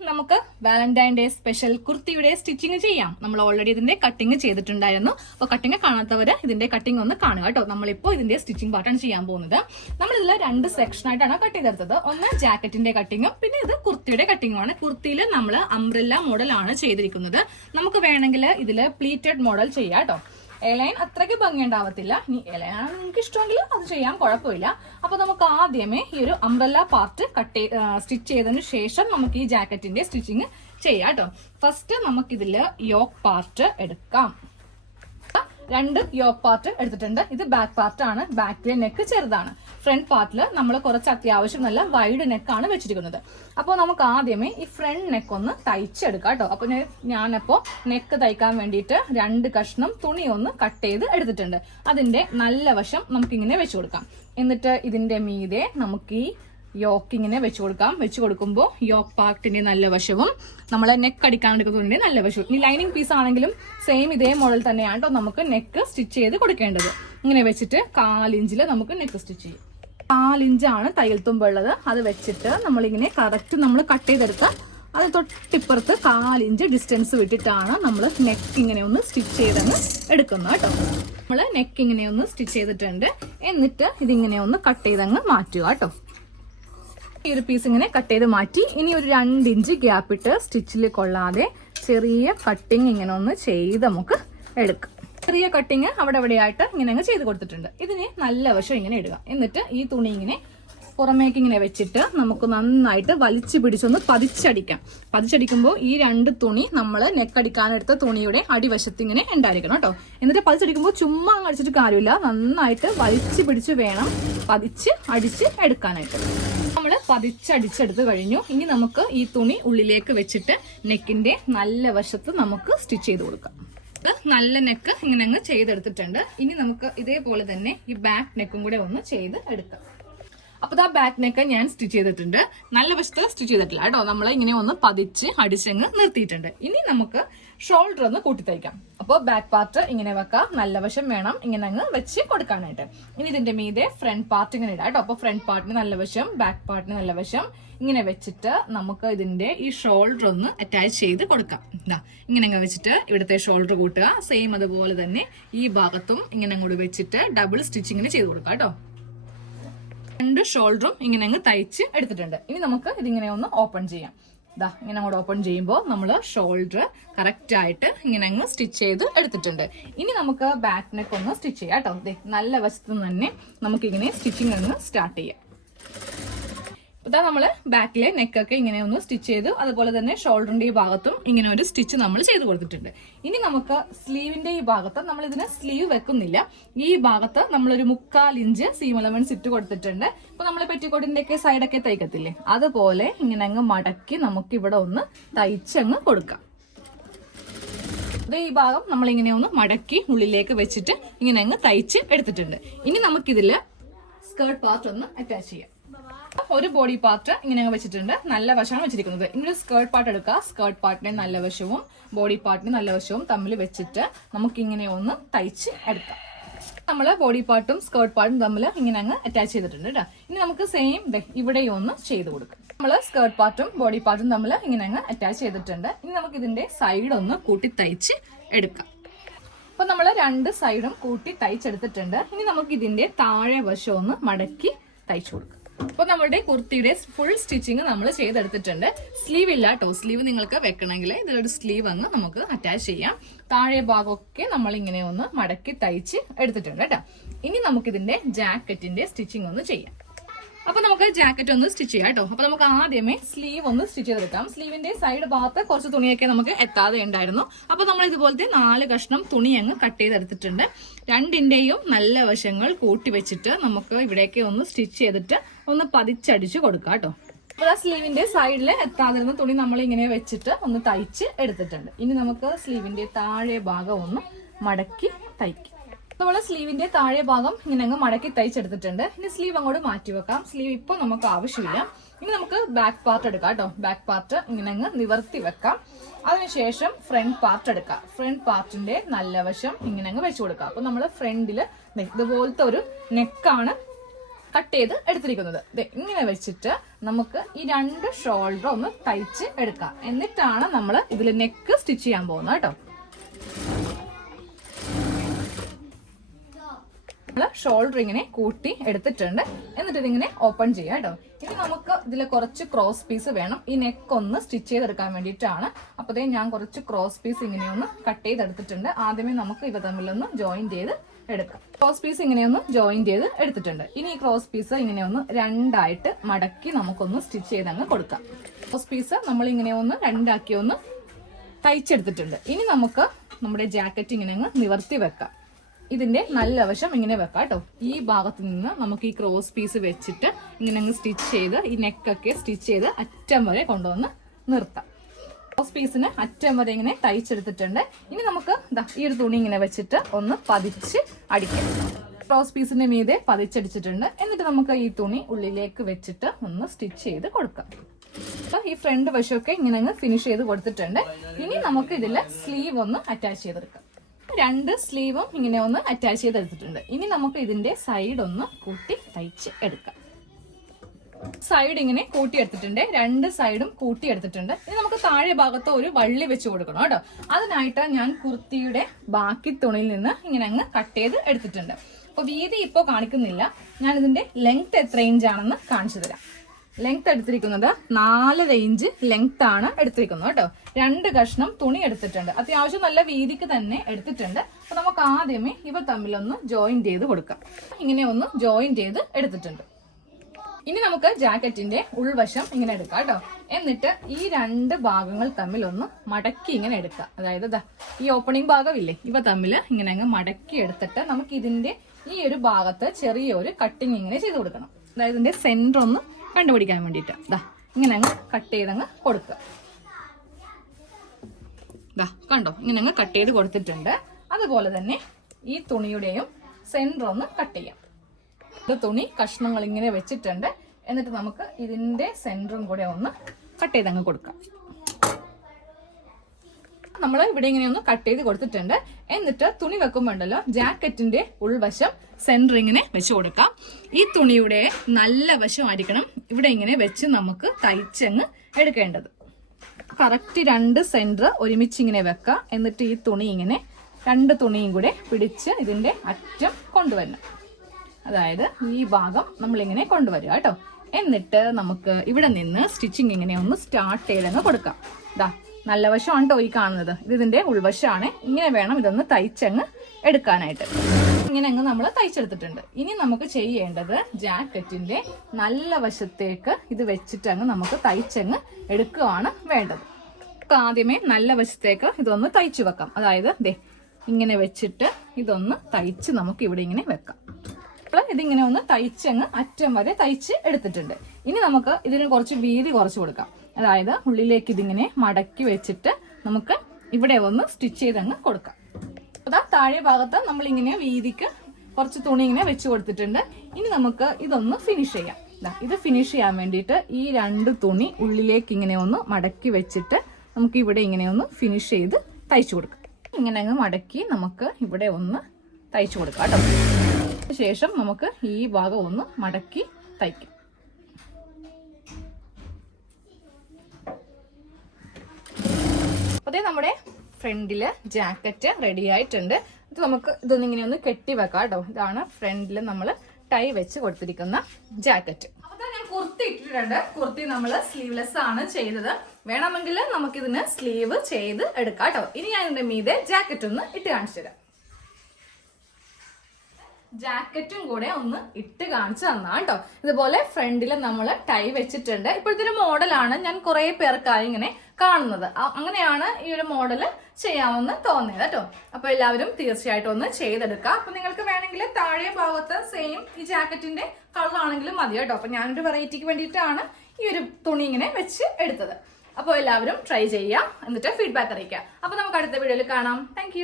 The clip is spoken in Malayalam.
നമുക്ക് വാലന്റൈൻ ഡേ സ്പെഷ്യൽ കുർത്തിയുടെ സ്റ്റിച്ചിങ് ചെയ്യാം. നമ്മൾ ഓൾറെഡി ഇതിന്റെ കട്ടിങ് ചെയ്തിട്ടുണ്ടായിരുന്നു. അപ്പോൾ കട്ടിങ് കാണാത്തവര് ഇതിന്റെ കട്ടിങ് ഒന്ന് കാണുക കേട്ടോ. നമ്മളിപ്പോ ഇതിന്റെ സ്റ്റിച്ചിങ് പാർട്ടാണ് ചെയ്യാൻ പോകുന്നത്. നമ്മൾ ഇതിൽ 2 സെക്ഷനായിട്ടാണ് കട്ട് ചെയ്തെടുത്തത്. ഒന്ന് ജാക്കറ്റിന്റെ കട്ടിങ്ങും പിന്നെ ഇത് കുർത്തിയുടെ കട്ടിങ്ങുമാണ്. കുർത്തിയിൽ നമ്മൾ അംബ്രല്ല മോഡലാണ് ചെയ്തിരിക്കുന്നത്. നമുക്ക് വേണമെങ്കിൽ ഇതിൽ പ്ലീറ്റഡ് മോഡൽ ചെയ്യാം കേട്ടോ. എലൈൻ അത്രയ്ക്ക് ഭംഗി ഉണ്ടാവത്തില്ല. ഇനി എലൈനാണ് നിങ്ങൾക്ക് ഇഷ്ടമെങ്കിൽ അത് ചെയ്യാൻ കുഴപ്പമില്ല. അപ്പൊ നമുക്ക് ആദ്യമേ ഈ ഒരു അംബ്രല്ല പാർട്ട് സ്റ്റിച്ച് ചെയ്തതിനു ശേഷം നമുക്ക് ഈ ജാക്കറ്റിന്റെ സ്റ്റിച്ചിങ് ചെയ്യാം കേട്ടോ. ഫസ്റ്റ് നമുക്കിതില് യോക്ക് പാർട്ട് എടുക്കാം. 2 യോക്ക് പാർട്ട് എടുത്തിട്ടുണ്ട്. ഇത് ബാക്ക് പാർട്ടാണ്. ബാക്കിലെ നെക്ക് ചെറുതാണ്. ഫ്രണ്ട് പാർട്ടിൽ നമ്മൾ കുറച്ച് അത്യാവശ്യം നല്ല വൈഡ് നെക്കാണ് വെച്ചിരിക്കുന്നത്. അപ്പോൾ നമുക്ക് ആദ്യമേ ഈ ഫ്രണ്ട് നെക്ക് ഒന്ന് തയ്ച്ചെടുക്കാം കേട്ടോ. അപ്പൊ ഞാനിപ്പോ നെക്ക് തയ്ക്കാൻ വേണ്ടിയിട്ട് 2 കഷ്ണം തുണി ഒന്ന് കട്ട് ചെയ്ത് എടുത്തിട്ടുണ്ട്. അതിന്റെ നല്ല വശം നമുക്കിങ്ങനെ വെച്ചു കൊടുക്കാം. എന്നിട്ട് ഇതിന്റെ മീതെ നമുക്ക് ഈ യോക്കിങ്ങിനെ വെച്ചു കൊടുക്കാം. വെച്ചു കൊടുക്കുമ്പോൾ യോക്ക് പാർട്ടിന്റെ നല്ല വശവും നമ്മളെ നെക്ക് അടിക്കാൻ എടുക്കുന്നതിന്റെ നല്ല വശവും. ഈ ലൈനിങ് പീസ് ആണെങ്കിലും സെയിം ഇതേ മോഡൽ തന്നെയാണ് കേട്ടോ നമുക്ക് നെക്ക് സ്റ്റിച്ച് ചെയ്ത് കൊടുക്കേണ്ടത്. ഇങ്ങനെ വെച്ചിട്ട് 1/4 ഇഞ്ചിൽ നമുക്ക് നെക്ക് സ്റ്റിച്ച് ചെയ്യും. 4 ഇഞ്ചാണ് തയ്യൽ തുമ്പുള്ളത്. അത് വെച്ചിട്ട് നമ്മളിങ്ങനെ കറക്റ്റ് നമ്മൾ കട്ട് ചെയ്തെടുക്കാം. അത് തൊട്ടിപ്പുറത്ത് 1/4 ഇഞ്ച് ഡിസ്റ്റൻസ് വിട്ടിട്ടാണ് നമ്മൾ നെക്ക് ഇങ്ങനെ ഒന്ന് സ്റ്റിച്ച് ചെയ്തെന്ന് എടുക്കുന്നത് കേട്ടോ. നമ്മൾ നെക്ക് ഇങ്ങനെ ഒന്ന് സ്റ്റിച്ച് ചെയ്തിട്ടുണ്ട്. എന്നിട്ട് ഇതിങ്ങനെ ഒന്ന് കട്ട് ചെയ്തങ്ങ് മാറ്റുക കേട്ടോ. ഈ ഒരു പീസ് ഇങ്ങനെ കട്ട് ചെയ്ത് മാറ്റി. ഇനി ഒരു 2 ഇഞ്ച് ഗ്യാപ്പ് ഇട്ട് സ്റ്റിച്ചിൽ കൊള്ളാതെ ചെറിയ കട്ടിങ് ഇങ്ങനെ ഒന്ന് ചെയ്ത് നമുക്ക് എടുക്കാം. ചെറിയ കട്ടിങ് അവിടെ എവിടെയായിട്ട് ഇങ്ങനെ അങ്ങ് ചെയ്ത് കൊടുത്തിട്ടുണ്ട്. ഇതിന് നല്ല വശം ഇങ്ങനെ ഇടുക. എന്നിട്ട് ഈ തുണി ഇങ്ങനെ പുറമേക്ക് ഇങ്ങനെ വെച്ചിട്ട് നമുക്ക് നന്നായിട്ട് വലിച്ചു പിടിച്ചൊന്ന് പതിച്ചടിക്കാം. പതിച്ചടിക്കുമ്പോൾ ഈ 2 തുണി നമ്മൾ നെക്കടിക്കാനെടുത്ത തുണിയുടെ അടിവശത്ത് ഇങ്ങനെ ഉണ്ടായിരിക്കണം കേട്ടോ. എന്നിട്ട് പതിച്ചടിക്കുമ്പോൾ ചുമ്മാ അടിച്ചിട്ട് കാര്യമില്ല. നന്നായിട്ട് വലിച്ചു പിടിച്ച് വേണം പതിച്ച് അടിച്ച് എടുക്കാനായിട്ട്. നമ്മൾ പതിച്ചടിച്ചെടുത്ത് കഴിഞ്ഞു. ഇനി നമുക്ക് ഈ തുണി ഉള്ളിലേക്ക് വെച്ചിട്ട് നെക്കിന്റെ നല്ല വശത്ത് നമുക്ക് സ്റ്റിച്ച് ചെയ്ത് കൊടുക്കാം. നല്ല നെക്ക് ഇങ്ങനെ അങ്ങ് ചെയ്തെടുത്തിട്ടുണ്ട്. ഇനി നമുക്ക് ഇതേപോലെ തന്നെ ഈ ബാക്ക് നെക്കും കൂടെ ഒന്ന് ചെയ്ത് എടുക്കാം. അപ്പൊ ആ ബാക്ക് നെക്ക് ഞാൻ സ്റ്റിച്ച് ചെയ്തിട്ടുണ്ട്. നല്ല വശത്ത് സ്റ്റിച്ച് ചെയ്തിട്ടില്ല കേട്ടോ. നമ്മൾ ഇങ്ങനെ ഒന്ന് പതിച്ച് അടിച്ചങ്ങ് നിർത്തിയിട്ടുണ്ട്. ഇനി നമുക്ക് ഷോൾഡർ ഒന്ന് കൂട്ടി തയ്ക്കാം. അപ്പോൾ ബാക്ക് പാർട്ട് ഇങ്ങനെ വെക്കാം. നല്ല വശം വേണം ഇങ്ങനെ അങ്ങ് വെച്ച് കൊടുക്കാനായിട്ട്. ഇനി ഇതിന്റെ മീതെ ഫ്രണ്ട് പാർട്ട് ഇങ്ങനെ ഇടാം കേട്ടോ. അപ്പൊ ഫ്രണ്ട് പാർട്ടിന് നല്ല വശം, ബാക്ക് പാർട്ടിന് നല്ല വശം ഇങ്ങനെ വെച്ചിട്ട് നമുക്ക് ഇതിന്റെ ഈ ഷോൾഡർ ഒന്ന് അറ്റാച്ച് ചെയ്ത് കൊടുക്കാം. ഇങ്ങനെ അങ്ങ് വെച്ചിട്ട് ഇവിടുത്തെ ഷോൾഡർ കൂട്ടുക. സെയിം അതുപോലെ തന്നെ ഈ ഭാഗത്തും ഇങ്ങനെ അങ്ങോട്ട് വെച്ചിട്ട് ഡബിൾ സ്റ്റിച്ചിങ്ങിന് ചെയ്ത് കൊടുക്കാം കേട്ടോ. 2 ഷോൾഡറും ഇങ്ങനെ അങ്ങ് തയ്ച്ച് എടുത്തിട്ടുണ്ട്. ഇനി നമുക്ക് ഇതിങ്ങനെ ഒന്ന് ഓപ്പൺ ചെയ്യാം. ഇങ്ങനെ അങ്ങോട്ട് ഓപ്പൺ ചെയ്യുമ്പോൾ നമ്മൾ ഷോൾഡർ കറക്റ്റ് ആയിട്ട് ഇങ്ങനെ അങ്ങ് സ്റ്റിച്ച് ചെയ്ത് എടുത്തിട്ടുണ്ട്. ഇനി നമുക്ക് ബാക്ക് നെക്ക് ഒന്ന് സ്റ്റിച്ച് ചെയ്യാം കേട്ടോ. നല്ല വശത്ത് തന്നെ നമുക്കിങ്ങനെ സ്റ്റിച്ചിങ് അങ്ങ് സ്റ്റാർട്ട് ചെയ്യാം. ഇതാ നമ്മള് ബാക്കിലെ നെക്കൊക്കെ ഇങ്ങനെ ഒന്ന് സ്റ്റിച്ച് ചെയ്തു. അതുപോലെ തന്നെ ഷോൾഡറിന്റെ ഈ ഭാഗത്തും ഇങ്ങനെ ഒരു സ്റ്റിച്ച് നമ്മൾ ചെയ്ത് കൊടുത്തിട്ടുണ്ട്. ഇനി നമുക്ക് സ്ലീവിന്റെ ഈ ഭാഗത്ത് നമ്മൾ ഇതിന് സ്ലീവ് വെക്കുന്നില്ല. ഈ ഭാഗത്ത് നമ്മളൊരു 1/4 ഇഞ്ച് സീം അലവൻസ് ഇട്ട് കൊടുത്തിട്ടുണ്ട്. ഇപ്പൊ നമ്മൾ പെറ്റിക്കോട്ടിന്റെ ഒക്കെ സൈഡൊക്കെ തയ്ക്കത്തില്ലേ, അതുപോലെ ഇങ്ങനെ അങ്ങ് മടക്കി നമുക്ക് ഇവിടെ ഒന്ന് തയ്ച്ചങ്ങ് കൊടുക്കാം. ഈ ഭാഗം നമ്മളിങ്ങനെ ഒന്ന് മടക്കി ഉള്ളിലേക്ക് വെച്ചിട്ട് ഇങ്ങനെ അങ്ങ് തയ്ച്ച് എടുത്തിട്ടുണ്ട്. ഇനി നമുക്കിതില് സ്കേർട്ട് പാർട്ട് ഒന്ന് അറ്റാച്ച് ചെയ്യാം. ഒരു ബോഡി പാർട്ട് ഇങ്ങനെ വെച്ചിട്ടുണ്ട്. നല്ല വശമാണ് വെച്ചിരിക്കുന്നത്. ഇങ്ങനെ സ്കേർട്ട് പാർട്ട് എടുക്കുക. സ്കേർട്ട് പാർട്ടിന്റെ നല്ല വശവും ബോഡി പാർട്ടിന്റെ നല്ല വശവും തമ്മിൽ വെച്ചിട്ട് നമുക്കിങ്ങനെ ഒന്ന് തയ്ച്ച് എടുക്കാം. നമ്മള് ബോഡി പാർട്ടും സ്കേർട്ട് പാർട്ടും തമ്മിൽ ഇങ്ങനെ അങ്ങ് അറ്റാച്ച് ചെയ്തിട്ടുണ്ട് കേട്ടോ. ഇനി നമുക്ക് സെയിം ഇവിടെയും ഒന്ന് ചെയ്ത് കൊടുക്കാം. നമ്മള് സ്കേർട്ട് പാർട്ടും ബോഡി പാർട്ടും തമ്മിൽ ഇങ്ങനെ അങ്ങ് അറ്റാച്ച് ചെയ്തിട്ടുണ്ട്. ഇനി നമുക്ക് ഇതിന്റെ സൈഡ് ഒന്ന് കൂട്ടി തയ്ച്ച് എടുക്കാം. അപ്പൊ നമ്മൾ 2 സൈഡും കൂട്ടി തയ്ച്ചെടുത്തിട്ടുണ്ട്. ഇനി നമുക്ക് ഇതിന്റെ താഴെ വശം ഒന്ന് മടക്കി തയ്ച്ചു കൊടുക്കാം. അപ്പൊ നമ്മുടെ കുർത്തിയുടെ ഫുൾ സ്റ്റിച്ചിങ് നമ്മൾ ചെയ്തെടുത്തിട്ടുണ്ട്. സ്ലീവ് ഇല്ല കേട്ടോ. സ്ലീവ് നിങ്ങൾക്ക് വെക്കണമെങ്കിൽ ഇതിലൊരു സ്ലീവ് അങ്ങ് നമുക്ക് അറ്റാച്ച് ചെയ്യാം. താഴെ ഭാഗമൊക്കെ നമ്മൾ ഇങ്ങനെ ഒന്ന് മടക്കി തയ്ച്ച് എടുത്തിട്ടുണ്ട് കേട്ടോ. ഇനി നമുക്കിതിന്റെ ജാക്കറ്റിന്റെ സ്റ്റിച്ചിങ് ഒന്ന് ചെയ്യാം. അപ്പൊ നമുക്ക് ജാക്കറ്റ് ഒന്ന് സ്റ്റിച്ച് ചെയ്യാം കേട്ടോ. അപ്പൊ നമുക്ക് ആദ്യമേ സ്ലീവ് ഒന്ന് സ്റ്റിച്ച് ചെയ്തെടുക്കാം. സ്ലീവിന്റെ സൈഡ് ഭാഗത്ത് കുറച്ച് തുണിയൊക്കെ നമുക്ക് എത്താതെ ഉണ്ടായിരുന്നു. അപ്പൊ നമ്മൾ ഇതുപോലത്തെ 4 കഷ്ണം തുണി അങ്ങ് കട്ട് ചെയ്തെടുത്തിട്ടുണ്ട്. 2ന്റെയും നല്ല വശങ്ങൾ കൂട്ടി വെച്ചിട്ട് നമുക്ക് ഇവിടേക്ക് ഒന്ന് സ്റ്റിച്ച് ചെയ്തിട്ട് ഒന്ന് പതിച്ചടിച്ച് കൊടുക്കാം കേട്ടോ. അപ്പൊ ആ സ്ലീവിന്റെ സൈഡിൽ എത്താതിരുന്ന തുണി നമ്മൾ ഇങ്ങനെ വെച്ചിട്ട് ഒന്ന് തയ്ച്ച് എടുത്തിട്ടുണ്ട്. ഇനി നമുക്ക് സ്ലീവിന്റെ താഴെ ഭാഗം ഒന്ന് മടക്കി തയ്ക്കാം. നമ്മള് സ്ലീവിന്റെ താഴെ ഭാഗം ഇങ്ങനെ അങ്ങ് മടക്കി തയ്ച്ചെടുത്തിട്ടുണ്ട്. ഇനി സ്ലീവ് അങ്ങോട്ട് മാറ്റി വെക്കാം. സ്ലീവ് ഇപ്പൊ നമുക്ക് ആവശ്യമില്ല. ഇനി നമുക്ക് ബാക്ക് പാർട്ട് എടുക്കാം കേട്ടോ. ബാക്ക് പാർട്ട് ഇങ്ങനെ അങ്ങ് നിവർത്തി വെക്കാം. അതിനുശേഷം ഫ്രണ്ട് പാർട്ട് എടുക്കാം. ഫ്രണ്ട് പാർട്ടിന്റെ നല്ല വശം ഇങ്ങനെ അങ്ങ് വെച്ചു കൊടുക്കാം. അപ്പൊ നമ്മള് ഫ്രണ്ടില് ഇതുപോലത്തെ ഒരു നെക്കാണ് കട്ട് ചെയ്ത് എടുത്തിരിക്കുന്നത്. ഇങ്ങനെ വെച്ചിട്ട് നമുക്ക് ഈ 2 ഷോൾഡർ ഒന്ന് തയ്ച്ച് എടുക്കാം. എന്നിട്ടാണ് നമ്മൾ ഇതിൽ നെക്ക് സ്റ്റിച്ച് ചെയ്യാൻ പോകുന്നത് കേട്ടോ. ഷോൾഡർ ഇങ്ങനെ കൂട്ടി എടുത്തിട്ടുണ്ട്. എന്നിട്ട് ഇതിങ്ങനെ ഓപ്പൺ ചെയ്യാം കേട്ടോ. ഇനി നമുക്ക് ഇതിൽ കുറച്ച് ക്രോസ് പീസ് വേണം ഈ നെക്ക് ഒന്ന് സ്റ്റിച്ച് ചെയ്തെടുക്കാൻ വേണ്ടിയിട്ടാണ്. അപ്പോഴേ ഞാൻ കുറച്ച് ക്രോസ് പീസ് ഇങ്ങനെ ഒന്ന് കട്ട് ചെയ്തെടുത്തിട്ടുണ്ട്. ആദ്യമേ നമുക്ക് ഇവ തമ്മിലൊന്ന് ജോയിൻ ചെയ്ത് എടുക്കാം. ക്രോസ് പീസ് ഇങ്ങനെയൊന്ന് ജോയിൻ ചെയ്ത് എടുത്തിട്ടുണ്ട്. ഇനി ഈ ക്രോസ് പീസ് ഇങ്ങനെയൊന്ന് 2ആയിട്ട് മടക്കി നമുക്കൊന്ന് സ്റ്റിച്ച് ചെയ്തങ്ങ് കൊടുക്കാം. ക്രോസ് പീസ് നമ്മൾ ഇങ്ങനെ ഒന്ന് 2ആക്കി ഒന്ന് തയ്ച്ചെടുത്തിട്ടുണ്ട്. ഇനി നമുക്ക് നമ്മുടെ ജാക്കറ്റ് ഇങ്ങനെ അങ്ങ് നിവർത്തി വെക്കാം. ഇതിന്റെ നല്ല വശം ഇങ്ങനെ വെക്കാം കേട്ടോ. ഈ ഭാഗത്ത് നിന്ന് നമുക്ക് ഈ ക്രോസ് പീസ് വെച്ചിട്ട് ഇങ്ങനെ അങ്ങ് സ്റ്റിച്ച് ചെയ്ത് ഈ നെക്കൊക്കെ സ്റ്റിച്ച് ചെയ്ത് അറ്റം വരെ കൊണ്ടുവന്ന് നിർത്താം. ക്രോസ് പീസിന് അറ്റം വരെ ഇങ്ങനെ തയ്ച്ചെടുത്തിട്ടുണ്ട്. ഇനി നമുക്ക് ഈ ഒരു തുണി ഇങ്ങനെ വെച്ചിട്ട് ഒന്ന് പതിച്ച് അടിക്കാം. ക്രോസ് പീസിന്റെ മീതെ പതിച്ചടിച്ചിട്ടുണ്ട്. എന്നിട്ട് നമുക്ക് ഈ തുണി ഉള്ളിലേക്ക് വെച്ചിട്ട് ഒന്ന് സ്റ്റിച്ച് ചെയ്ത് കൊടുക്കാം. അപ്പൊ ഈ ഫ്രണ്ട് വശമൊക്കെ ഇങ്ങനെ അങ്ങ് ഫിനിഷ് ചെയ്ത് കൊടുത്തിട്ടുണ്ട്. ഇനി നമുക്ക് ഇതിൽ സ്ലീവ് ഒന്ന് അറ്റാച്ച് ചെയ്തെടുക്കാം. 2 സ്ലീവും ഇങ്ങനെ ഒന്ന് അറ്റാച്ച് ചെയ്തെടുത്തിട്ടുണ്ട്. ഇനി നമുക്ക് ഇതിന്റെ സൈഡ് ഒന്ന് കൂട്ടി തയ്ച്ച് എടുക്കാം. സൈഡ് ഇങ്ങനെ കൂട്ടിയെടുത്തിട്ടുണ്ട്. 2 സൈഡും കൂട്ടിയെടുത്തിട്ടുണ്ട്. ഇനി നമുക്ക് താഴെ ഭാഗത്ത് ഒരു വള്ളി വെച്ച് കൊടുക്കണം കേട്ടോ. അതിനായിട്ട് ഞാൻ കുർത്തിയുടെ ബാക്കി തുണിയിൽ നിന്ന് ഇങ്ങനെ അങ്ങ് കട്ട് ചെയ്ത് എടുത്തിട്ടുണ്ട്. അപ്പൊ വീതി ഇപ്പോൾ കാണിക്കുന്നില്ല. ഞാൻ ഇതിന്റെ ലെങ്ത് എത്ര ഇഞ്ച് ആണെന്ന് കാണിച്ചു തരാം. ലെങ്ത് എടുത്തിരിക്കുന്നത് 4 ഇഞ്ച് ലെങ്ത് ആണ് എടുത്തിരിക്കുന്നത് കേട്ടോ. 2 കഷ്ണം തുണി എടുത്തിട്ടുണ്ട്. അത്യാവശ്യം നല്ല വീതിക്ക് തന്നെ എടുത്തിട്ടുണ്ട്. അപ്പൊ നമുക്ക് ആദ്യമേ ഇവ തമ്മിലൊന്ന് ജോയിൻ ചെയ്ത് കൊടുക്കാം. ഇങ്ങനെ ഒന്ന് ജോയിൻ ചെയ്ത് എടുത്തിട്ടുണ്ട്. ഇനി നമുക്ക് ജാക്കറ്റിന്റെ ഉൾവശം ഇങ്ങനെ എടുക്കാം കേട്ടോ. എന്നിട്ട് ഈ 2 ഭാഗങ്ങൾ തമ്മിൽ ഒന്ന് മടക്കി ഇങ്ങനെ എടുക്കാം. അതായത് ഈ ഓപ്പണിംഗ് ഭാഗമില്ലേ, ഇവ തമ്മിൽ ഇങ്ങനെ അങ്ങ് മടക്കി എടുത്തിട്ട് നമുക്ക് ഇതിന്റെ ഈ ഒരു ഭാഗത്ത് ചെറിയൊരു കട്ടിങ് ഇങ്ങനെ ചെയ്ത് കൊടുക്കണം. അതായത് ഇതിന്റെ സെന്റർ ഒന്ന് കണ്ടുപിടിക്കാൻ വേണ്ടിയിട്ട് ഇങ്ങനെ അങ്ങ് കട്ട് ചെയ്തങ്ങ് കൊടുക്കുക. കണ്ടോ, ഇങ്ങനെ അങ്ങ് കട്ട് ചെയ്ത് കൊടുത്തിട്ടുണ്ട്. അതുപോലെ തന്നെ ഈ തുണിയുടെയും സെന്റർ ഒന്ന് കട്ട് ചെയ്യാം. തുണി കഷ്ണങ്ങൾ ഇങ്ങനെ വെച്ചിട്ടുണ്ട്. എന്നിട്ട് നമുക്ക് ഇതിന്റെ സെന്ററും കൂടെ ഒന്ന് കട്ട് ചെയ്തങ്ങ് കൊടുക്കാം. നമ്മൾ ഇവിടെ ഇങ്ങനെ ഒന്ന് കട്ട് ചെയ്ത് കൊടുത്തിട്ടുണ്ട്. എന്നിട്ട് തുണി വെക്കുമ്പോണ്ടല്ലോ ജാക്കറ്റിന്റെ ഉൾവശം സെന്റർ ഇങ്ങനെ വെച്ച് കൊടുക്കാം. ഈ തുണിയുടെ നല്ല വശമായിരിക്കണം ഇവിടെ ഇങ്ങനെ വെച്ച് നമുക്ക് തയ്ച്ചങ്ങ് എടുക്കേണ്ടത്. കറക്റ്റ് 2 സെന്റർ ഒരുമിച്ച് ഇങ്ങനെ വെക്കാം. എന്നിട്ട് ഈ തുണി ഇങ്ങനെ 2 തുണിയും കൂടെ പിടിച്ച് ഇതിന്റെ അറ്റം കൊണ്ടുവരണം. അതായത് ഈ ഭാഗം നമ്മളിങ്ങനെ കൊണ്ടുവരിക കേട്ടോ. എന്നിട്ട് നമുക്ക് ഇവിടെ നിന്ന് സ്റ്റിച്ചിങ് ഇങ്ങനെ ഒന്ന് സ്റ്റാർട്ട് ചെയ്തങ്ങ് കൊടുക്കാം. നല്ല വശമാണ് കേട്ടോ ഈ കാണുന്നത്. ഇത് ഇതിന്റെ ഉൾവശമാണ്. ഇങ്ങനെ വേണം ഇതൊന്ന് തയ്ച്ചങ്ങ് എടുക്കാനായിട്ട്. ഇങ്ങനെ അങ്ങ് നമ്മൾ തയ്ച്ചെടുത്തിട്ടുണ്ട്. ഇനി നമുക്ക് ചെയ്യേണ്ടത് ജാക്കറ്റിന്റെ നല്ല വശത്തേക്ക് ഇത് വെച്ചിട്ട് അങ്ങ് നമുക്ക് തയ്ച്ചങ്ങ് എടുക്കുകയാണ് വേണ്ടത്. ആദ്യമേ നല്ല വശത്തേക്ക് ഇതൊന്ന് തയ്ച്ചു വെക്കാം. അതായത് ഇങ്ങനെ വെച്ചിട്ട് ഇതൊന്ന് തയ്ച്ച് നമുക്ക് ഇവിടെ ഇങ്ങനെ വെക്കാം. ഇതിങ്ങനെ ഒന്ന് തയ്ച്ചങ്ങ് അറ്റം വരെ തയ്ച്ച് എടുത്തിട്ടുണ്ട്. ഇനി നമുക്ക് ഇതിന് കുറച്ച് വീതി കുറച്ച് കൊടുക്കാം. അതായത് ഉള്ളിലേക്ക് ഇതിങ്ങനെ മടക്കി വെച്ചിട്ട് നമുക്ക് ഇവിടെ ഒന്ന് സ്റ്റിച്ച് ചെയ്തങ്ങ് കൊടുക്കാം. അതാ താഴെ ഭാഗത്ത് നമ്മൾ ഇങ്ങനെ വീതിക്ക് കുറച്ച് തുണി ഇങ്ങനെ വെച്ച് കൊടുത്തിട്ടുണ്ട്. ഇനി നമുക്ക് ഇതൊന്ന് ഫിനിഷ് ചെയ്യാം. ഇത് ഫിനിഷ് ചെയ്യാൻ വേണ്ടിയിട്ട് ഈ 2 തുണി ഉള്ളിലേക്ക് ഇങ്ങനെ ഒന്ന് മടക്കി വെച്ചിട്ട് നമുക്ക് ഇവിടെ ഇങ്ങനെ ഒന്ന് ഫിനിഷ് ചെയ്ത് തയ്ച്ചു കൊടുക്കാം. ഇങ്ങനെ അങ്ങ് മടക്കി നമുക്ക് ഇവിടെ ഒന്ന് തയ്ച്ചു കൊടുക്കാം കേട്ടോ. ശേഷം നമുക്ക് ഈ ഭാഗം ഒന്ന് മടക്കി തയ്ക്കാം. അതേ നമ്മുടെ ഫ്രണ്ടില് ജാക്കറ്റ് റെഡി ആയിട്ടുണ്ട്. ഇത് നമുക്ക് ഇതൊന്നിങ്ങനെ ഒന്ന് കെട്ടി വെക്കാം കേട്ടോ. ഇതാണ് ഫ്രണ്ടില് നമ്മൾ ടൈ വെച്ച് കൊടുത്തിരിക്കുന്ന ജാക്കറ്റ്. അപ്പൊ ഞാൻ കുർത്തി ഇട്ടിട്ടുണ്ട്. കുർത്തി നമ്മൾ സ്ലീവ്ലെസ് ആണ് ചെയ്തത്. വേണമെങ്കിൽ നമുക്കിതിന് സ്ലീവ് ചെയ്ത് എടുക്കാം കേട്ടോ. ഇനി ഞാൻ ഇതിന്റെ മീതെ ജാക്കറ്റ് ഒന്ന് ഇട്ട് കാണിച്ചു തരാം. ജാക്കറ്റും കൂടെ ഒന്ന് ഇട്ട് കാണിച്ചു തന്നാ കേട്ടോ. ഇതുപോലെ ഫ്രണ്ടിൽ നമ്മൾ ടൈ വെച്ചിട്ടുണ്ട്. ഇപ്പോഴത്തെ ഒരു മോഡലാണ് ഞാൻ കുറെ പേർക്കായി ഇങ്ങനെ കാണുന്നത്. അങ്ങനെയാണ് ഈ ഒരു മോഡല് ചെയ്യാമെന്ന് തോന്നിയത് കേട്ടോ. അപ്പൊ എല്ലാവരും തീർച്ചയായിട്ടും ഒന്ന് ചെയ്തെടുക്കുക. അപ്പൊ നിങ്ങൾക്ക് വേണമെങ്കിൽ താഴെ ഭാഗത്ത് സെയിം ഈ ജാക്കറ്റിന്റെ കളർ ആണെങ്കിലും മതി കേട്ടോ. അപ്പൊ ഞാനൊരു വെറൈറ്റിക്ക് വേണ്ടിയിട്ടാണ് ഈ ഒരു തുണി ഇങ്ങനെ വെച്ച് എടുത്തത്. അപ്പോൾ എല്ലാവരും ട്രൈ ചെയ്യുക, എന്നിട്ട് ഫീഡ്ബാക്ക് അറിയിക്കുക. അപ്പൊ നമുക്ക് അടുത്ത വീഡിയോയിൽ കാണാം. താങ്ക്